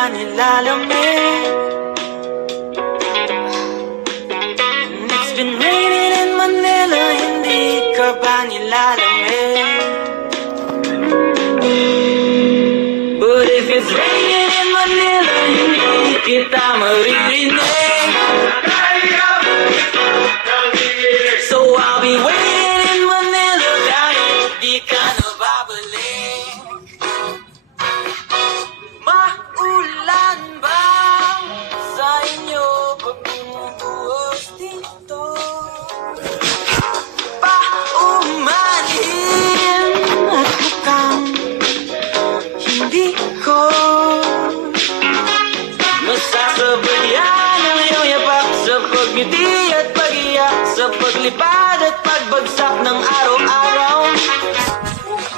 ba nilalamig? It's been raining in Manila, hindi ka ba nilalamig? But if it's raining in Manila, hindi kita maririnig. So I'll be waiting in Manila kahit di ka na babalik. Maulan ba sa inyo pag bumubuhos dito? Paumanhin at mukhang hindi ko masasabayan ang iyong yapak sa pagngiti at pag-iyak, sa paglipad at pagbagsak ng araw-araw.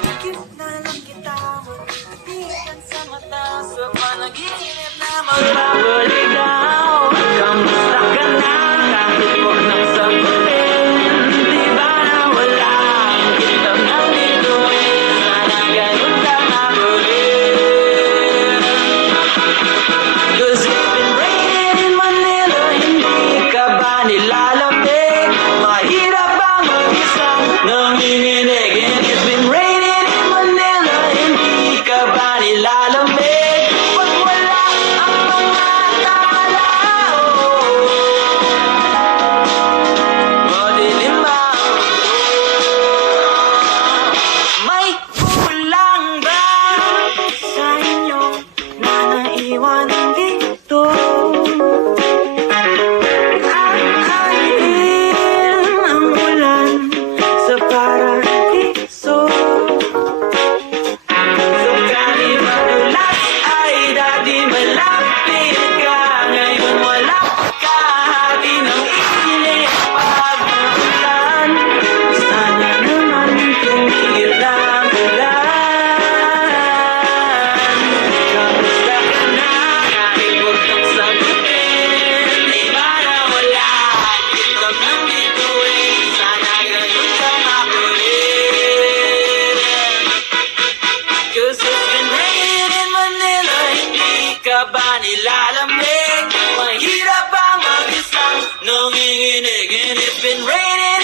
Higit na lang kita magkatikan sa mata, sa panaginip na magbabaligaw. Kamusta ka na kahit huwag nang sagutin? Di ba nawala ang kitang nandito? Sana ganun ka magulit. Cause it's been raining in Manila, hindi ka ba nilalamig? Mahirap bang mag-isang nanginginig? And it's been raining in Manila, hindi ka ba nilalamig? Pag wala ang mga tao, madilim ang may kulang ba sa inyo na naiwan dito? Aahin ang ulan sa paradiso. Sukali madulas ay dati malapit ka. Ngayon wala ka, hati ng init pag-ulan. Sana naman tumigil ang ulan. Kamusta ka na kahit huwag kang sagutin? Di ba nawala ang kitang nandito eh? Sana ganun ka makulit. Cause it's been raining in Manila, hindi ka ba nilalamig? Mahirap bang mag-isang nanginginig? And it's been raining